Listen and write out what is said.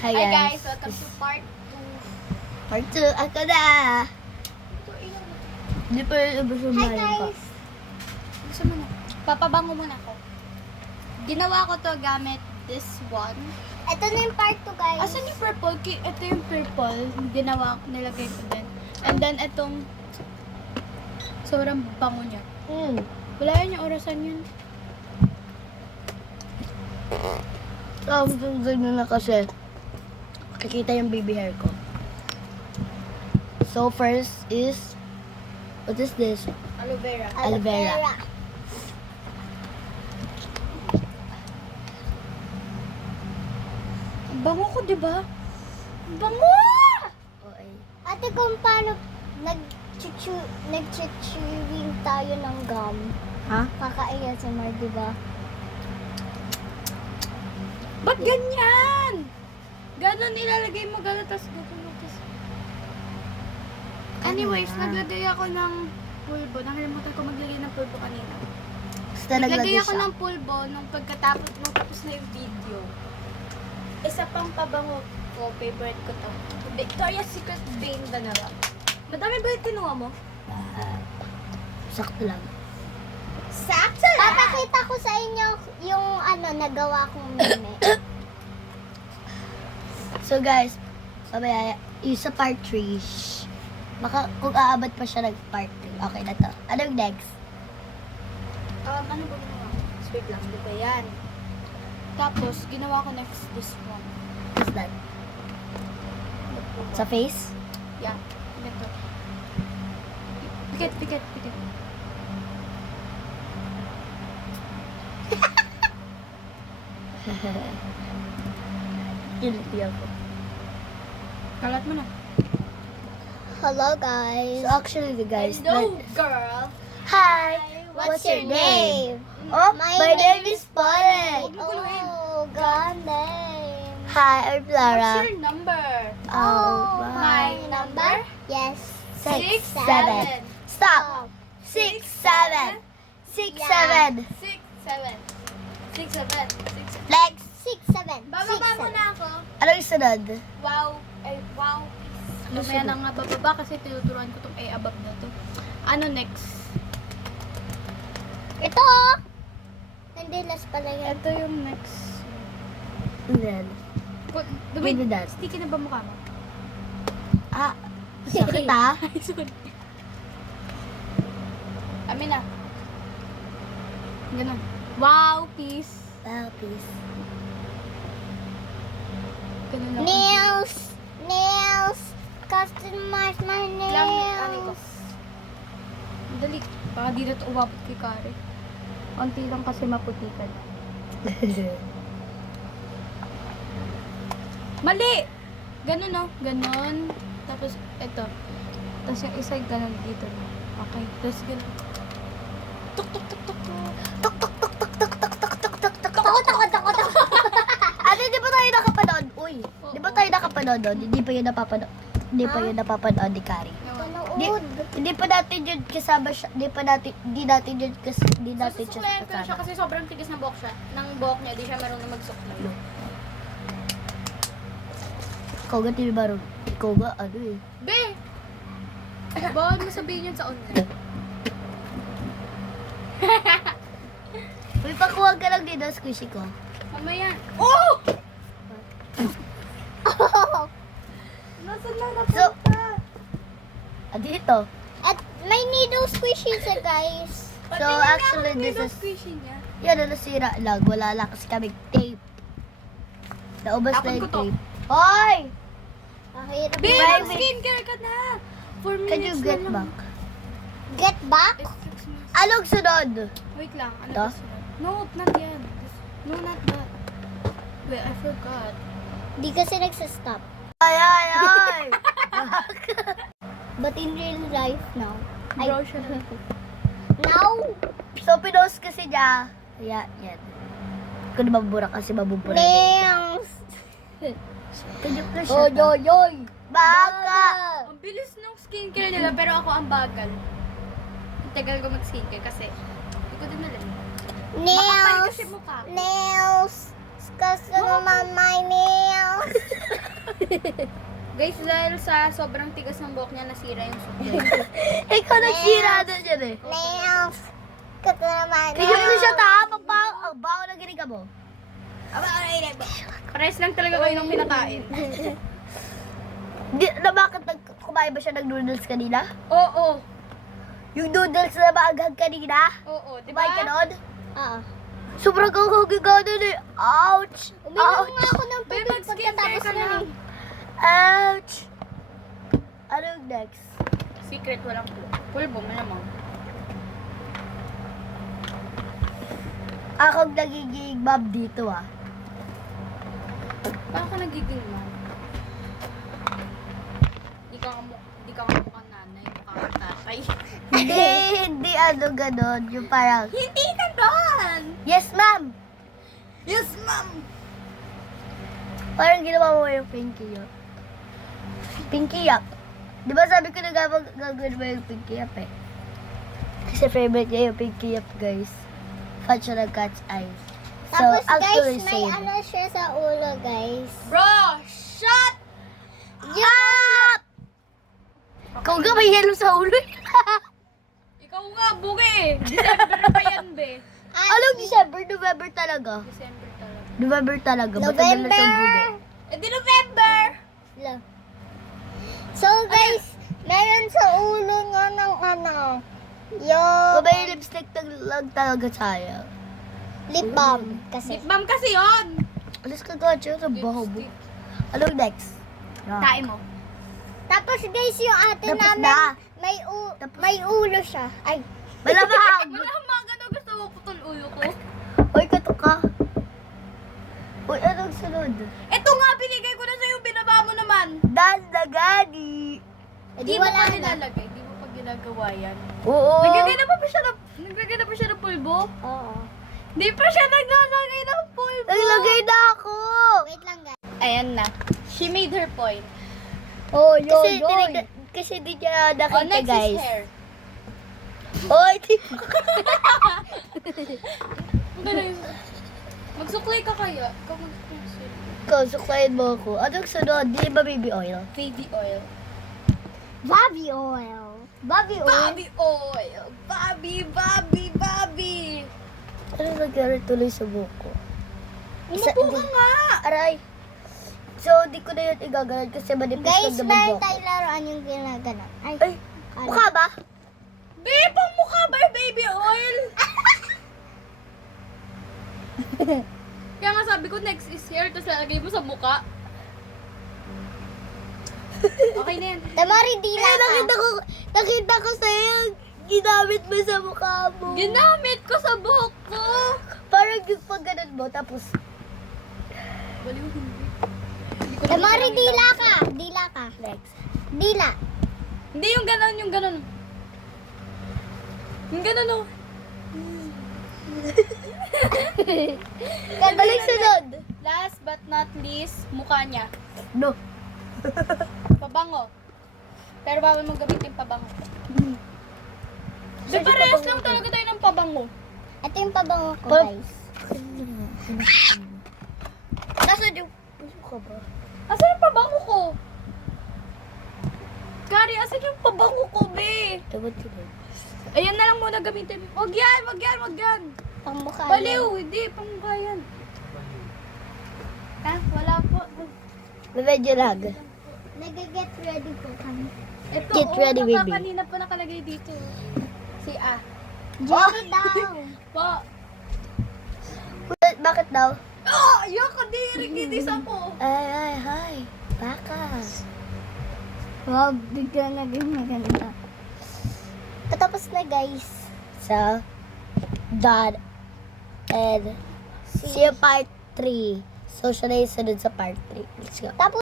Hi guys, welcome to part 2. Part 2, ako na. Hindi pa rin ubos yung Hi bayan pa. guys! Gusto mo na? Papabango muna ako. Ginawa ko to gamit this one. Ito na yung part 2 guys. Asan yung purple? Ito yung purple. Ginawa ko, nilagay ko din. And then itong sobrang bango niya. Wala yun yung orasan yun. Ang ganyan na kasi. Nakikita yung baby hair ko. So first is, what is this? Aloe vera. Aloe vera. Ang bango ko, di ba? Ang bango! Okay. Ate, kung paano nag-chewing tayo ng gum. Ha? Kakaiya si Mar, di ba? Ba't ganyan? Ganon ilalagay mo, gano'n, tas gano'n. Anyways, naglagay ako ng pulbo. Nakalimutan ko maglagay ng pulbo kanina. Naglagay ako ng pulbo nung tapos na yung video. Isa pang pabango ko, favorite ko to. Victoria's Secret Bane Vanilla. Madami ba yung kinuha mo? Sakto lang. Sakto lang! Papakita ko sa inyo yung nagawa kong meme. So guys, mamaya, yung sa part 3, baka kung aabot pa siya ng part 3, okay na to. Anong next? Ano ba ginawa ko? Wait lang, di ba yan? Tapos, ginawa ko next this one. What's that? Sa face? Yeah. Ito. Pikit. Guilty ako. Kalat mo na. Hello, guys. So actually, the guys, girl. hi! What's your name? Oh, my name is Polly. Oh, God name. Hi, I'm Lara. What's your number? Oh, My number? Yes. 6, 7. Stop! 6, 7. 6, 7. 6, 7. Next. 6, 7. Bababa mo na ako. Anong isunod? Wow. Wow. Mamaya na nga bababa kasi tinuturuan ko itong A above na to. Ano next? Ito! Hindi, last pala yan. Ito yung next. And then, Wait, do that. sticky na ba mukha mo? Ah, sakit ah. Sorry. Amin na. Ganun. Wow, peace. Ah, please. Ganun lang. Nails. Customize my Lang, ano ko. nails. Dali. Baka di na ito umabot kay Kari. Unti lang kasi maputikan. Mali! Ganun, no? Ganun. Tapos, ito. Tapos yung isa, ganun dito. Okay. Tapos, ganun. Tuk, tuk, tuk, tuk, tuk. Ano, di ba tayo nakapanood? Uy, di ba tayo nakapanood doon? Hindi pa yun napapanood. Hindi pa yun napapanood ni Kari. Hindi pa natin yun kasama siya. Hindi natin yun hindi natin siya Susuklayan ko na siya kasama. kasi sobrang tigas ng buhok siya. Ng buhok niya, di siya marunong magsuklay. Ikaw ga, TV Baron. Ikaw ga, ano eh. Be! Bawal mo sabihin yun sa online. Uy, pakuha ka lang din ang squishy ko. Mamaya. Oh! Nasaan na So, dito. At may needle squishy siya, guys. So, actually, this is, squishy niya. yan, nasira lang. Wala lang kasi kami tape. Naubos na Tapon yung ko to. tape. Hoy! Mahirap. Be, Private. mag-skincare ka na. 4 minutes Can you get na lang. back? Get back? It's 6 minutes. Anong sunod? Wait lang. Ano To? ba sunod? No, not yan. No, not that. Wait, I forgot. Di kasi nagsastop. Ay! But in real life now. Bro siya. Now? So, pinost kasi niya. Kaya, yan. Kung di mabubura kasi mabubura. Nails. Kanya na siya. Oy, oy, oy. Baka! Ang bilis ng skincare nila, pero ako ang bagal. Ang tagal ko mag-skincare kasi hindi ko din alam. Makapal Nails. kasi mukha ko. Nails. Customer my nails. Guys, dahil sa sobrang tigas ng buhok niya, nasira yung supply. Ikaw nagsira na dyan eh. Nails. Kato naman. Kaya mo siya ang baho na giniga mo. Pares lang talaga kayo ng pinakain. Bakit kumain ba siya ng noodles kanina? Oo. Yung noodles na maaghag kanina? Oo, di Kumain ka ba? nun? Oo. Sobrang kakagiga nun eh. Ouch! Uminom nga ako ng Be, tubig mag-skincare pagkatapos ka na na. Ouch! Anong next? Secret, walang pulbo, malamang. Akong nagiging mom dito ah. Paano ka nagiging mom? Di ka mukhang nanay, mukhang tatay. Hindi ano ganon. Yung parang, Hindi ka doon! yes ma'am! Yes, ma'am! Parang ginawa mo yung pinky up. Pinky up. Di ba sabi ko na gagawin mo yung pinky up eh? Kasi favorite niya yung pinky up guys. Fan siya ng cat's eye. So, Tapos actually guys, may same. ano siya sa ulo guys. Bro, shut! Yup! Kung ka may yellow sa ulo. Ikaw nga, bugi! December pa yan, be. Anong December? November talaga. December talaga. November talaga. Matagal na siyang bugi. Eh di November! So guys, meron sa ulo nga ng ano, yung Kung may lipstick lang talaga sayang. lip balm kasi. Lip balm kasi yun! Alis ka gacha sa baho mo. Anong next? Tain mo. Tapos guys, yung ate Tapos namin, na. may ulo siya. Ay, Malamang! Malamang ano gusto mo putol ulo ko? Uy, kato ka. Uy, anong sunod? Ito nga, binigay ko na sa'yo, binaba mo naman. Dan na gani. Di mo wala pa na. nilalagay, di mo pa ginagawa yan. Oo. Naglagay na ba siya ng pulbo? oo. Di pa siya naglalagay ng pulbo. Naglagay na ako. Wait lang guys. Ayan na. She made her point. Oh, Kasi di niya nakita Oh, next guys. is hair. Oy, di Ang galing. Magsuklay ka kaya. Ikaw magsuklay. ko, suklayin mo ako. Anong sunod? Di ba baby oil? Baby oil. Bobby oil. Bobby oil. Bobby oil. Bobby. Ano nangyari tuloy sa buko? Umupo ka nga. Aray. So, di ko na yun igagalan kasi manipis Guys, lang naman meron buko. tayong laruan yung ginaganon. Ay, Ay, mukha ba? Be, pang mukha ba yung baby oil? Kaya nga sabi ko, next is hair, tapos lalagay mo sa mukha. Okay na yan. Tamari, dila ka. Nakita ko sa'yo, ginamit mo sa mukha mo. Ginamit ko sa buhok ko. Parang yung pag ganun mo, tapos, Baliw, hindi. Hindi ko Tamari, na- dila ka. Dila ka. next. Dila. Hindi yung ganon, yung ganon. Yung ganon, oh. Balik sunod. Last but not least, mukha niya. No. Pabango. Pero bawal mong gamitin pabango. Di Saan parehas yung lang pabango? talaga tayo ng pabango. Ito yung pabango ko, Pa- guys. Nasaan yung puso ka ba? Asan yung pabango ko? Kari, asan yung pabango ko, be? Dapat ko na. Ayan na lang muna gamitin. Wag yan. Pangmukha. Baliw, hindi. Pangmukha yan. Ha? Wala po. Medyo lag. Nag-get ready po kami. Ito, Get ready, baby. kanina pa nakalagay dito. Si A. Jelly daw. Po. Bakit daw? Oh! Ayoko, dirigitis ako. Ay, baka. Wow, bigla naging maganda. Patapos na, guys. So, done. And, see you part 3. So, siya na yung sunod sa part 3. Let's go. Tapos